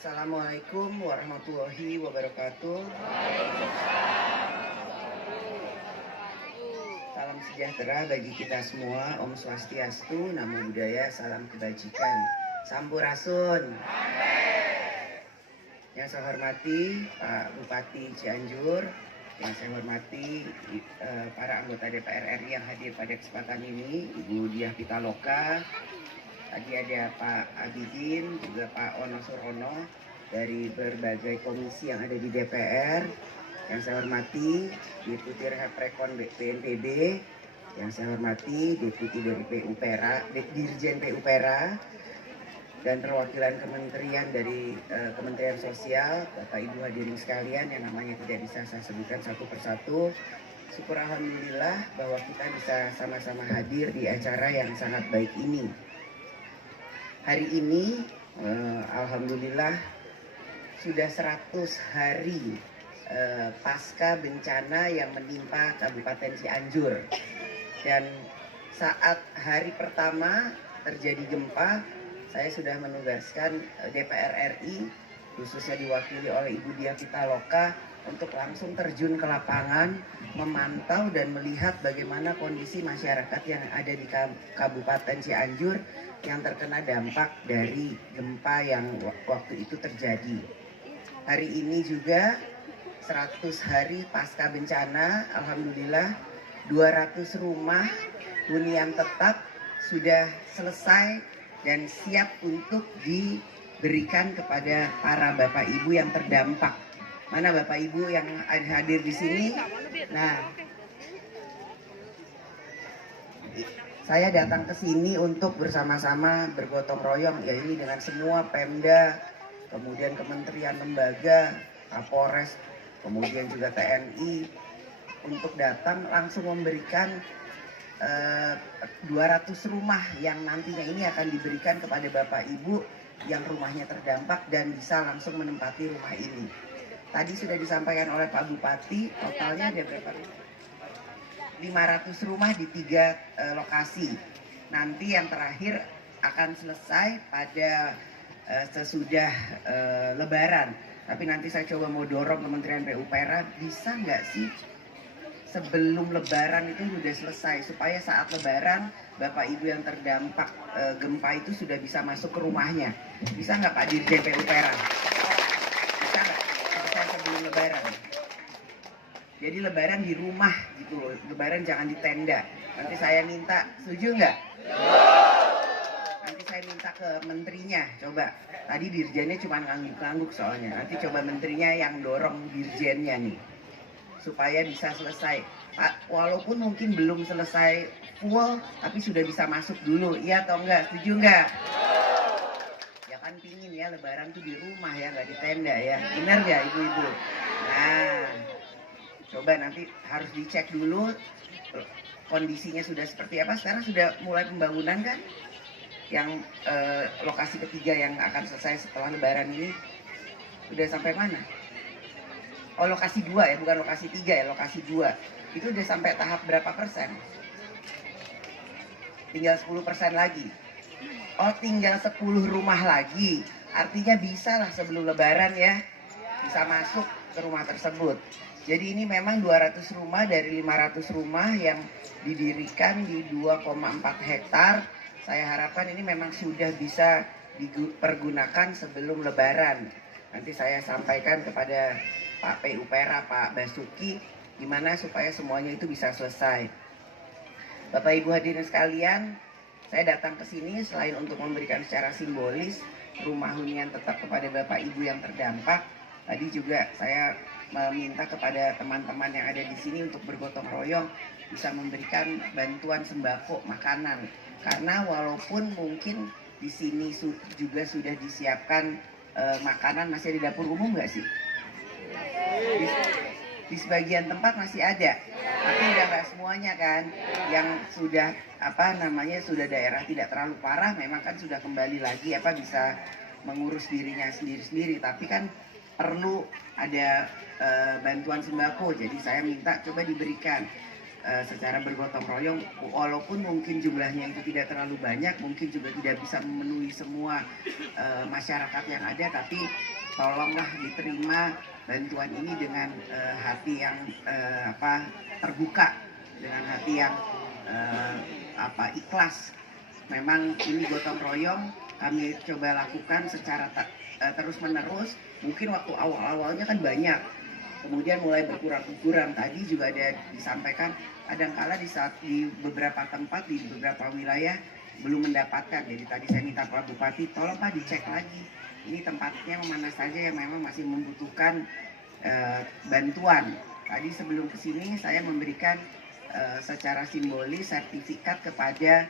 Assalamualaikum warahmatullahi wabarakatuh. Salam sejahtera bagi kita semua. Om Swastiastu, Namo Buddhaya, salam kebajikan. Sampurasun. Yang saya hormati Pak Bupati Cianjur, yang saya hormati para anggota DPR RI yang hadir pada kesempatan ini, Ibu Diah Pitaloka, tadi ada Pak Abidin, juga Pak Ono Surono dari berbagai komisi yang ada di DPR. Yang saya hormati Deputi Reprekon BNPB, yang saya hormati Deputi dari PUPera, Dirjen PUPera, dan perwakilan kementerian dari Kementerian Sosial, Bapak Ibu hadirin sekalian yang namanya tidak bisa saya sebutkan satu persatu. Syukur alhamdulillah bahwa kita bisa sama-sama hadir di acara yang sangat baik ini. Hari ini alhamdulillah sudah 100 hari pasca bencana yang menimpa Kabupaten Cianjur. Dan saat hari pertama terjadi gempa, saya sudah menugaskan DPR RI, khususnya diwakili oleh Ibu Diah Pitaloka, untuk langsung terjun ke lapangan, memantau dan melihat bagaimana kondisi masyarakat yang ada di Kabupaten Cianjur yang terkena dampak dari gempa yang waktu itu terjadi. Hari ini juga 100 hari pasca bencana, alhamdulillah 200 rumah hunian tetap sudah selesai dan siap untuk diberikan kepada para Bapak Ibu yang terdampak. Mana Bapak Ibu yang hadir di sini? Nah, saya datang ke sini untuk bersama-sama bergotong royong, ya ini dengan semua Pemda, kemudian kementerian lembaga, Kapolres, kemudian juga TNI, untuk datang langsung memberikan 200 rumah yang nantinya ini akan diberikan kepada Bapak Ibu yang rumahnya terdampak dan bisa langsung menempati rumah ini. Tadi sudah disampaikan oleh Pak Bupati, totalnya ada berapa? 500 rumah di 3 lokasi. Nanti yang terakhir akan selesai pada sesudah Lebaran. Tapi nanti saya coba mau dorong Kementerian PUPera, bisa nggak sih sebelum Lebaran itu sudah selesai, supaya saat Lebaran Bapak Ibu yang terdampak gempa itu sudah bisa masuk ke rumahnya. Bisa nggak Pak Dirjen PUPera? Bisa nggak? Selesai sebelum Lebaran. Jadi Lebaran di rumah gitu loh, Lebaran jangan di tenda. Nanti saya minta, setuju nggak? Nanti saya minta ke menterinya, coba. Tadi dirjennya cuma ngangguk-ngangguk soalnya. Nanti coba menterinya yang dorong dirjennya nih, supaya bisa selesai. Walaupun mungkin belum selesai full, tapi sudah bisa masuk dulu. Iya atau enggak? Setuju enggak? Ya kan pingin ya Lebaran tuh di rumah ya, nggak di tenda ya. Benar nggak ibu-ibu? Nah, coba nanti harus dicek dulu kondisinya sudah seperti apa. Sekarang sudah mulai pembangunan kan? Yang lokasi ketiga yang akan selesai setelah Lebaran ini udah sampai mana? Oh, lokasi 2 ya, bukan lokasi 3 ya, lokasi 2. Itu udah sampai tahap berapa persen? Tinggal 10% lagi. Oh, tinggal 10 rumah lagi. Artinya bisa lah sebelum Lebaran ya, bisa masuk ke rumah tersebut. Jadi ini memang 200 rumah dari 500 rumah yang didirikan di 2,4 hektar. Saya harapkan ini memang sudah bisa dipergunakan sebelum Lebaran. Nanti saya sampaikan kepada Pak PUPera, Pak Basuki, gimana supaya semuanya itu bisa selesai. Bapak Ibu hadirin sekalian, saya datang ke sini selain untuk memberikan secara simbolis rumah hunian tetap kepada Bapak Ibu yang terdampak. Tadi juga saya meminta kepada teman-teman yang ada di sini untuk bergotong royong bisa memberikan bantuan sembako makanan. Karena walaupun mungkin di sini juga sudah disiapkan makanan, masih di dapur umum nggak sih? Di sebagian tempat masih ada, tapi udah nggak semuanya kan. Yang sudah sudah daerah tidak terlalu parah, memang kan sudah kembali lagi bisa mengurus dirinya sendiri-sendiri. Tapi kan perlu ada bantuan sembako. Jadi saya minta coba diberikan secara bergotong royong, walaupun mungkin jumlahnya itu tidak terlalu banyak, mungkin juga tidak bisa memenuhi semua masyarakat yang ada, tapi tolonglah diterima bantuan ini dengan hati yang terbuka, dengan hati yang ikhlas. Memang ini gotong royong kami coba lakukan secara terus menerus. Mungkin waktu awal-awalnya kan banyak, kemudian mulai berkurang-kurang. Tadi juga ada disampaikan, kadangkala di beberapa tempat, di beberapa wilayah belum mendapatkan. Jadi tadi saya minta Pak Bupati, tolong Pak dicek lagi, ini tempatnya mana saja yang memang masih membutuhkan bantuan. Tadi sebelum kesini saya memberikan secara simbolis sertifikat kepada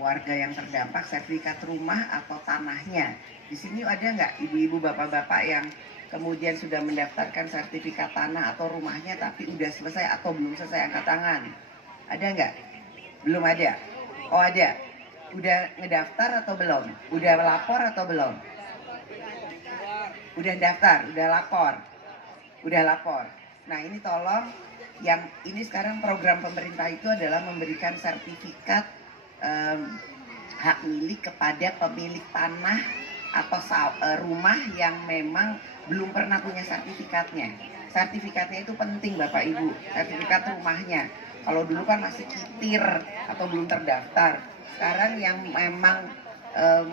warga yang terdampak, sertifikat rumah atau tanahnya. Di sini ada nggak ibu-ibu, bapak-bapak yang kemudian sudah mendaftarkan sertifikat tanah atau rumahnya tapi udah selesai atau belum selesai? Angkat tangan. Ada nggak? Belum ada? Oh ada. Udah ngedaftar atau belum? Udah lapor atau belum? Udah daftar, udah lapor. Udah lapor. Nah ini tolong, yang ini sekarang program pemerintah itu adalah memberikan sertifikat hak milik kepada pemilik tanah atau rumah yang memang belum pernah punya sertifikatnya. Sertifikatnya itu penting Bapak Ibu, sertifikat rumahnya. Kalau dulu kan masih kitir atau belum terdaftar. Sekarang yang memang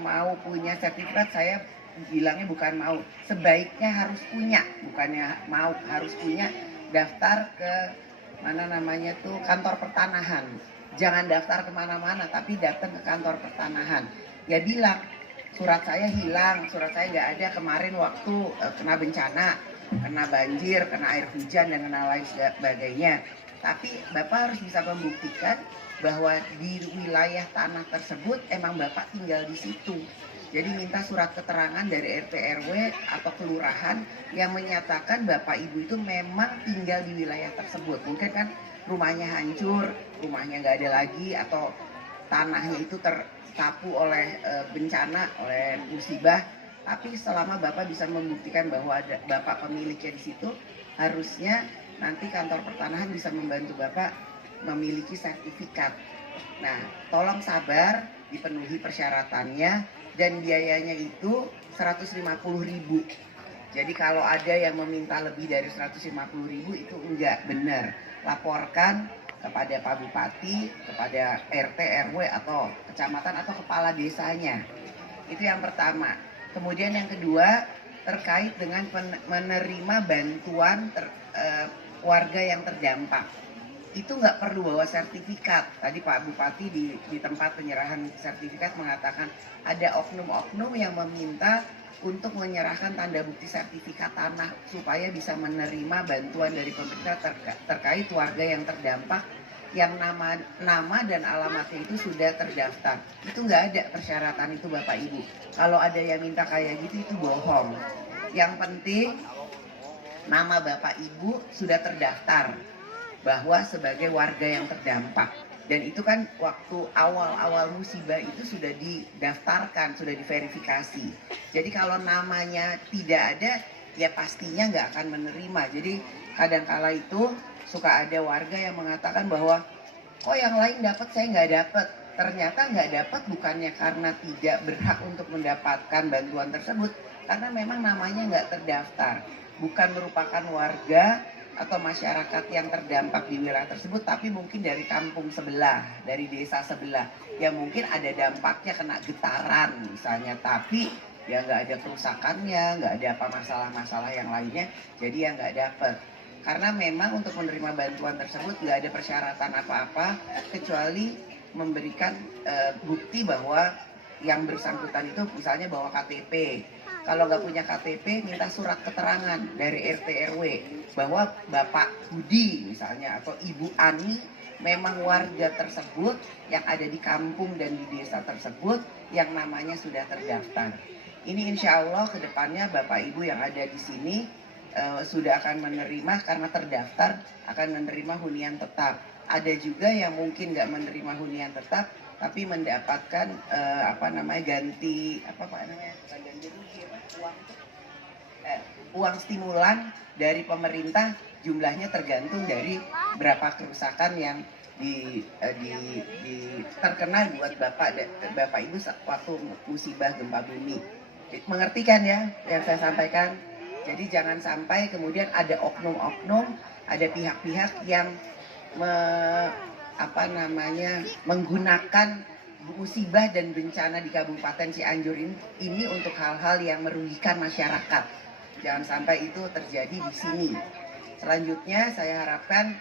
mau punya sertifikat, saya bilangnya bukan mau, sebaiknya harus punya, bukannya mau, harus punya. Daftar ke kantor pertanahan. Jangan daftar kemana-mana, tapi datang ke kantor pertanahan. Ya bilang, surat saya hilang, surat saya nggak ada kemarin waktu kena bencana, kena banjir, kena air hujan, dan kena lain sebagainya. Tapi Bapak harus bisa membuktikan bahwa di wilayah tanah tersebut emang Bapak tinggal di situ. Jadi minta surat keterangan dari RT RW atau kelurahan yang menyatakan Bapak Ibu itu memang tinggal di wilayah tersebut. Mungkin kan rumahnya hancur, rumahnya nggak ada lagi, atau tanahnya itu tersapu oleh bencana, oleh musibah. Tapi selama Bapak bisa membuktikan bahwa ada Bapak pemiliknya di situ, harusnya nanti kantor pertanahan bisa membantu Bapak memiliki sertifikat. Nah, tolong sabar, dipenuhi persyaratannya, dan biayanya itu 150.000. Jadi kalau ada yang meminta lebih dari 150.000 itu enggak benar. Laporkan kepada Pak Bupati, kepada RT RW atau kecamatan atau kepala desanya. Itu yang pertama. Kemudian yang kedua, terkait dengan menerima bantuan warga yang terdampak. Itu nggak perlu bawa sertifikat. Tadi Pak Bupati di tempat penyerahan sertifikat mengatakan ada oknum-oknum yang meminta untuk menyerahkan tanda bukti sertifikat tanah supaya bisa menerima bantuan dari pemerintah terkait warga yang terdampak yang nama dan alamatnya itu sudah terdaftar. Itu nggak ada persyaratan itu Bapak Ibu. Kalau ada yang minta kayak gitu itu bohong. Yang penting nama Bapak Ibu sudah terdaftar bahwa sebagai warga yang terdampak. Dan itu kan waktu awal-awal musibah itu sudah didaftarkan, sudah diverifikasi. Jadi kalau namanya tidak ada, ya pastinya nggak akan menerima. Jadi kadangkala itu suka ada warga yang mengatakan bahwa kok yang lain dapat saya nggak dapat. Ternyata nggak dapat bukannya karena tidak berhak untuk mendapatkan bantuan tersebut, karena memang namanya nggak terdaftar, bukan merupakan warga atau masyarakat yang terdampak di wilayah tersebut, tapi mungkin dari kampung sebelah, dari desa sebelah, yang mungkin ada dampaknya kena getaran misalnya, tapi ya nggak ada kerusakannya, nggak ada apa masalah-masalah yang lainnya, jadi ya nggak dapat. Karena memang untuk menerima bantuan tersebut nggak ada persyaratan apa-apa kecuali memberikan bukti bahwa yang bersangkutan itu misalnya bawa KTP. Kalau nggak punya KTP, minta surat keterangan dari RT RW bahwa Bapak Budi misalnya atau Ibu Ani memang warga tersebut yang ada di kampung dan di desa tersebut yang namanya sudah terdaftar. Ini insya Allah kedepannya Bapak Ibu yang ada di sini sudah akan menerima, karena terdaftar akan menerima hunian tetap. Ada juga yang mungkin nggak menerima hunian tetap, tapi mendapatkan ganti uang stimulan dari pemerintah, jumlahnya tergantung dari berapa kerusakan yang terkena buat Bapak Ibu waktu musibah gempa bumi. Mengerti kan ya yang saya sampaikan? Jadi jangan sampai kemudian ada oknum-oknum, ada pihak-pihak yang menggunakan musibah dan bencana di Kabupaten Cianjur ini untuk hal-hal yang merugikan masyarakat. Jangan sampai itu terjadi di sini. Selanjutnya saya harapkan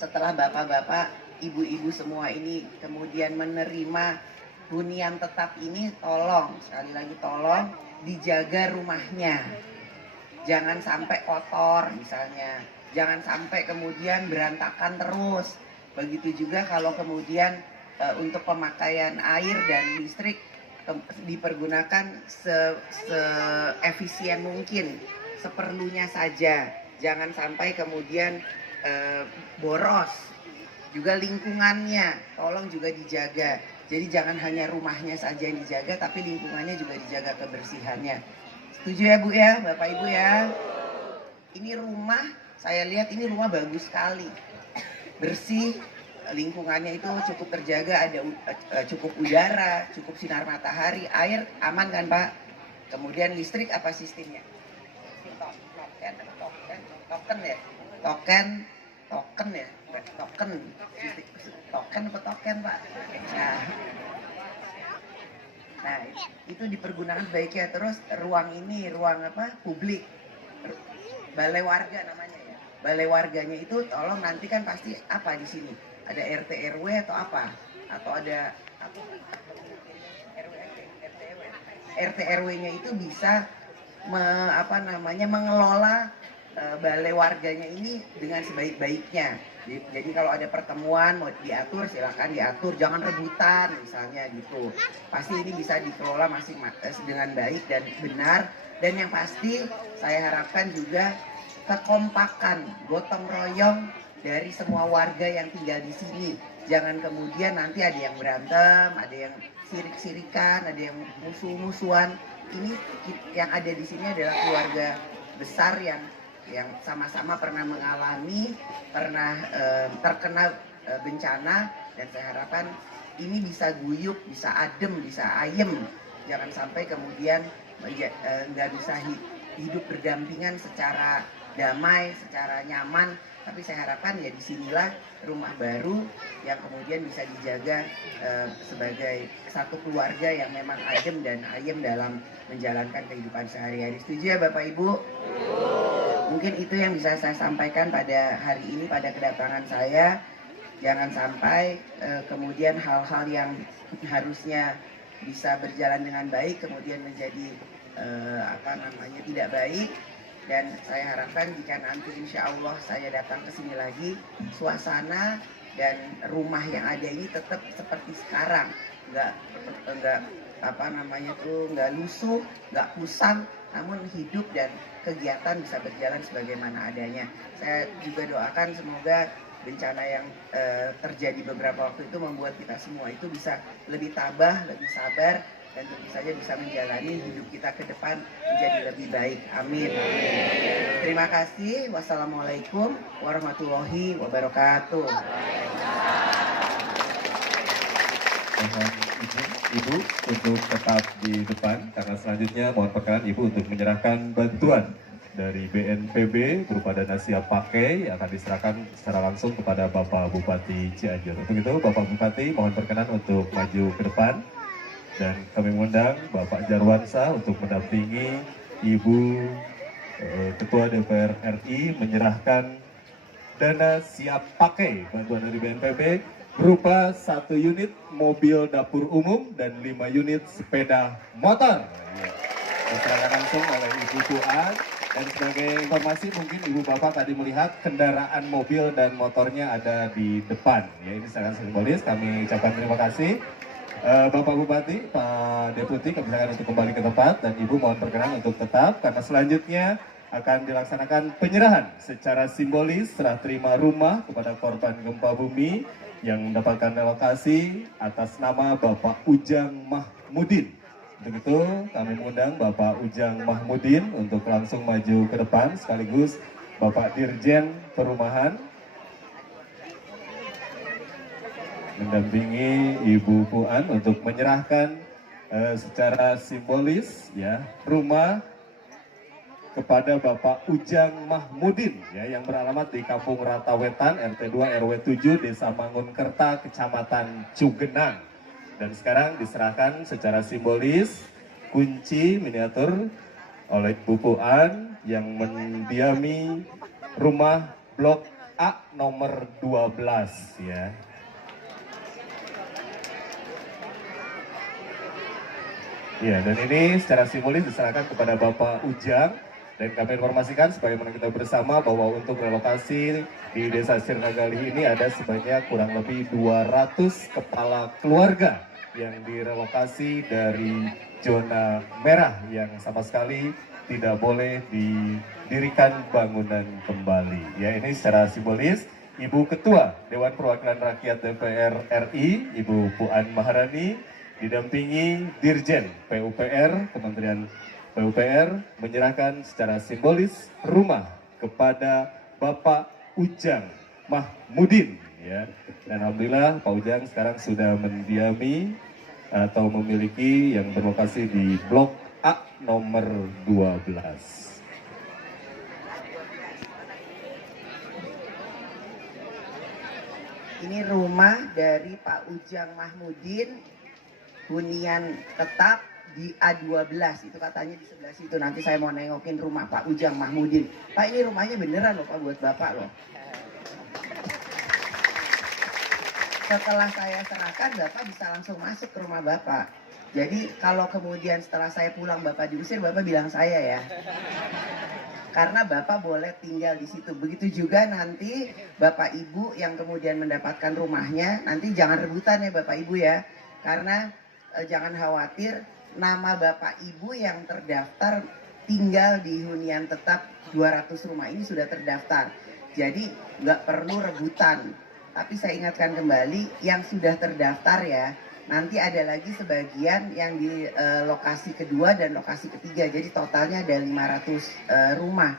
setelah bapak-bapak, ibu-ibu semua ini kemudian menerima hunian tetap ini, tolong, sekali lagi tolong dijaga rumahnya. Jangan sampai kotor misalnya, jangan sampai kemudian berantakan terus. Begitu juga kalau kemudian untuk pemakaian air dan listrik dipergunakan seefisien mungkin, seperlunya saja. Jangan sampai kemudian boros. Juga lingkungannya tolong juga dijaga. Jadi jangan hanya rumahnya saja yang dijaga, tapi lingkungannya juga dijaga kebersihannya. Setuju ya Bu ya, Bapak Ibu ya? Ini rumah, saya lihat ini rumah bagus sekali. Bersih, lingkungannya itu cukup terjaga, ada cukup udara, cukup sinar matahari, air aman kan Pak? Kemudian listrik apa sistemnya? Token ya? Token apa token Pak? Nah itu dipergunakan baiknya. Terus ruang ini, ruang apa? Publik, balai warga namanya ya. Balai warganya itu tolong nanti kan pasti apa di sini? Ada RT RW atau apa? Atau ada apa? RT RW-nya itu bisa mengelola balai warganya ini dengan sebaik-baiknya. Jadi kalau ada pertemuan mau diatur silakan diatur, jangan rebutan misalnya gitu. Pasti ini bisa dikelola dengan baik dan benar. Dan yang pasti saya harapkan juga kekompakan, gotong royong dari semua warga yang tinggal di sini. Jangan kemudian nanti ada yang berantem, ada yang sirik-sirikan, ada yang musuh-musuhan. Ini yang ada di sini adalah keluarga besar yang sama-sama pernah mengalami, pernah terkena bencana, dan saya harapkan ini bisa guyup, bisa adem, bisa ayem. Jangan sampai kemudian nggak bisa hidup berdampingan secara damai, secara nyaman. Tapi saya harapkan ya disinilah rumah baru yang kemudian bisa dijaga sebagai satu keluarga yang memang adem dan ayem dalam menjalankan kehidupan sehari-hari. Setuju ya Bapak Ibu? Mungkin itu yang bisa saya sampaikan pada hari ini, pada kedatangan saya. Jangan sampai kemudian hal-hal yang harusnya bisa berjalan dengan baik kemudian menjadi tidak baik. Dan saya harapkan jika nanti insya Allah saya datang ke sini lagi, suasana dan rumah yang ada ini tetap seperti sekarang, nggak lusuh, nggak kusam, namun hidup dan kegiatan bisa berjalan sebagaimana adanya. Saya juga doakan semoga bencana yang terjadi beberapa waktu itu membuat kita semua itu bisa lebih tabah, lebih sabar, dan tentu saja bisa menjalani hidup kita ke depan menjadi lebih baik. Amin. Terima kasih. Wassalamualaikum warahmatullahi wabarakatuh. Ibu untuk tetap di depan, karena selanjutnya mohon perkenan Ibu untuk menyerahkan bantuan dari BNPB berupa dana siap pakai yang akan diserahkan secara langsung kepada Bapak Bupati Cianjur. Untuk itu Bapak Bupati mohon perkenan untuk maju ke depan, dan kami mengundang Bapak Jarwansa untuk mendampingi Ibu Ketua DPR RI menyerahkan dana siap pakai bantuan dari BNPB berupa 1 unit mobil dapur umum dan 5 unit sepeda motor. Diserahkan langsung oleh Ibu Puan. Dan sebagai informasi mungkin Ibu Bapak tadi melihat kendaraan mobil dan motornya ada di depan. Ya, ini sangat simbolis. Kami ucapkan terima kasih. Bapak Bupati, Pak Deputi, kami silakan untuk kembali ke tempat, dan Ibu mohon perkenan untuk tetap karena selanjutnya akan dilaksanakan penyerahan secara simbolis serah terima rumah kepada korban gempa bumi yang mendapatkan relokasi atas nama Bapak Ujang Mahmudin. Untuk itu kami mengundang Bapak Ujang Mahmudin untuk langsung maju ke depan, sekaligus Bapak Dirjen Perumahan mendampingi Ibu Puan untuk menyerahkan secara simbolis ya rumah kepada Bapak Ujang Mahmudin ya yang beralamat di Kampung Ratawetan RT 2 RW 7 Desa Mangunkerta Kecamatan Cugenang. Dan sekarang diserahkan secara simbolis kunci miniatur oleh Bu Puan yang mendiami rumah blok A nomor 12 ya. Ya, dan ini secara simbolis diserahkan kepada Bapak Ujang. Dan kami informasikan sebagaimana kita bersama bahwa untuk relokasi di Desa Sirnagali ini ada sebanyak kurang lebih 200 kepala keluarga yang direlokasi dari zona merah yang sama sekali tidak boleh didirikan bangunan kembali. Ya, ini secara simbolis Ibu Ketua Dewan Perwakilan Rakyat DPR RI, Ibu Puan Maharani, didampingi Dirjen PUPR, Kementerian PUPR menyerahkan secara simbolis rumah kepada Bapak Ujang Mahmudin ya. Dan alhamdulillah Pak Ujang sekarang sudah mendiami atau memiliki yang berlokasi di blok A nomor 12. Ini rumah dari Pak Ujang Mahmudin, hunian tetap di A12, itu katanya di sebelah situ. Nanti saya mau nengokin rumah Pak Ujang Mahmudin. Pak, ini rumahnya beneran loh Pak, buat Bapak loh. Setelah saya serahkan, Bapak bisa langsung masuk ke rumah Bapak. Jadi kalau kemudian setelah saya pulang Bapak diusir, Bapak bilang saya ya. Karena Bapak boleh tinggal di situ. Begitu juga nanti Bapak Ibu yang kemudian mendapatkan rumahnya, nanti jangan rebutan ya Bapak Ibu ya. Karena jangan khawatir, nama Bapak Ibu yang terdaftar tinggal di hunian tetap 200 rumah ini sudah terdaftar. Jadi nggak perlu rebutan. Tapi saya ingatkan kembali yang sudah terdaftar ya, nanti ada lagi sebagian yang di lokasi kedua dan lokasi ketiga. Jadi totalnya ada 500 rumah.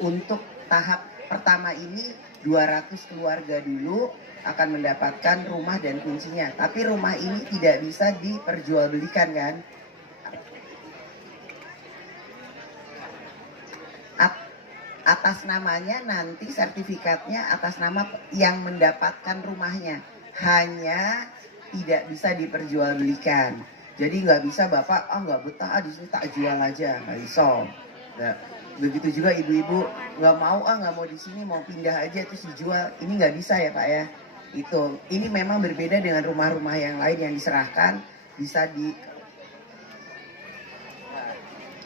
Untuk tahap pertama ini 200 keluarga dulu akan mendapatkan rumah dan kuncinya. Tapi rumah ini tidak bisa diperjualbelikan kan. Atas namanya nanti sertifikatnya atas nama yang mendapatkan rumahnya. Hanya tidak bisa diperjualbelikan. Jadi nggak bisa Bapak, nggak betah di sini tak jual aja, nggak bisa. Nah, begitu juga ibu-ibu nggak mau, nggak mau di sini, mau pindah aja terus dijual. Ini nggak bisa ya Pak ya. Ini memang berbeda dengan rumah-rumah yang lain yang diserahkan bisa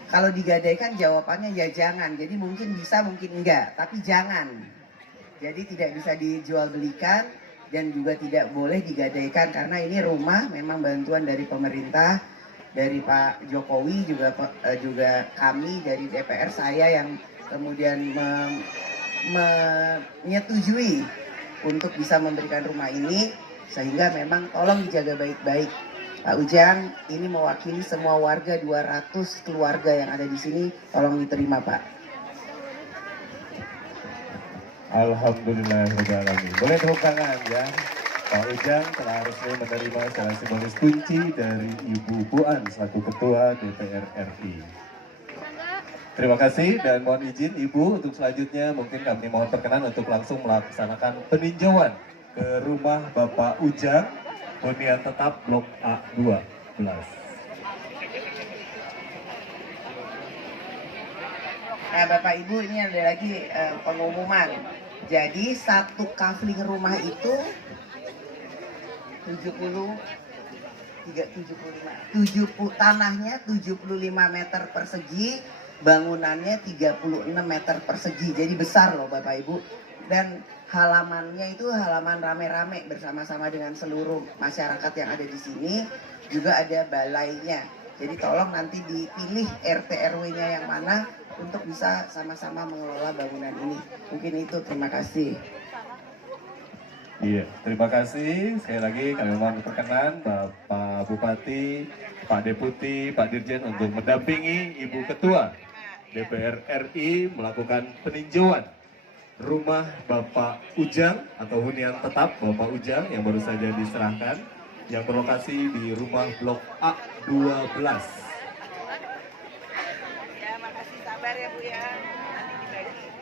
kalau digadaikan jawabannya ya jangan. Jadi mungkin bisa, mungkin enggak, tapi jangan. Jadi tidak bisa dijual belikan dan juga tidak boleh digadaikan karena ini rumah memang bantuan dari pemerintah, dari Pak Jokowi juga kami dari DPR, saya yang kemudian menyetujui untuk bisa memberikan rumah ini, sehingga memang tolong dijaga baik-baik. Pak Ujang, ini mewakili semua warga 200 keluarga yang ada di sini, tolong diterima Pak. Alhamdulillahirrahmanirrahim. Boleh tepuk tangan ya. Pak Ujang telah resmi menerima secara simbolis kunci dari Ibu Puan selaku Ketua DPR RI. Terima kasih dan mohon izin Ibu untuk selanjutnya mungkin kami mohon perkenan untuk langsung melaksanakan peninjauan ke rumah Bapak Ujang, hunian tetap blok A12. Nah Bapak Ibu, ini ada lagi pengumuman. Jadi satu kafling rumah itu 70 tanahnya 75 meter persegi, bangunannya 36 meter persegi. Jadi besar loh Bapak Ibu. Dan halamannya itu halaman rame-rame bersama-sama dengan seluruh masyarakat yang ada di sini. Juga ada balainya. Jadi tolong nanti dipilih RT RW-nya yang mana untuk bisa sama-sama mengelola bangunan ini. Mungkin itu, terima kasih. Iya, terima kasih. Sekali lagi kami mohon perkenan Bapak Bupati, Pak Deputi, Pak Dirjen untuk mendampingi Ibu Ketua DPR RI melakukan peninjauan rumah Bapak Ujang atau hunian tetap Bapak Ujang yang baru saja diserahkan. yang berlokasi di rumah blok A12. Ya, makasih, sabar ya Bu ya. Nanti dibagi.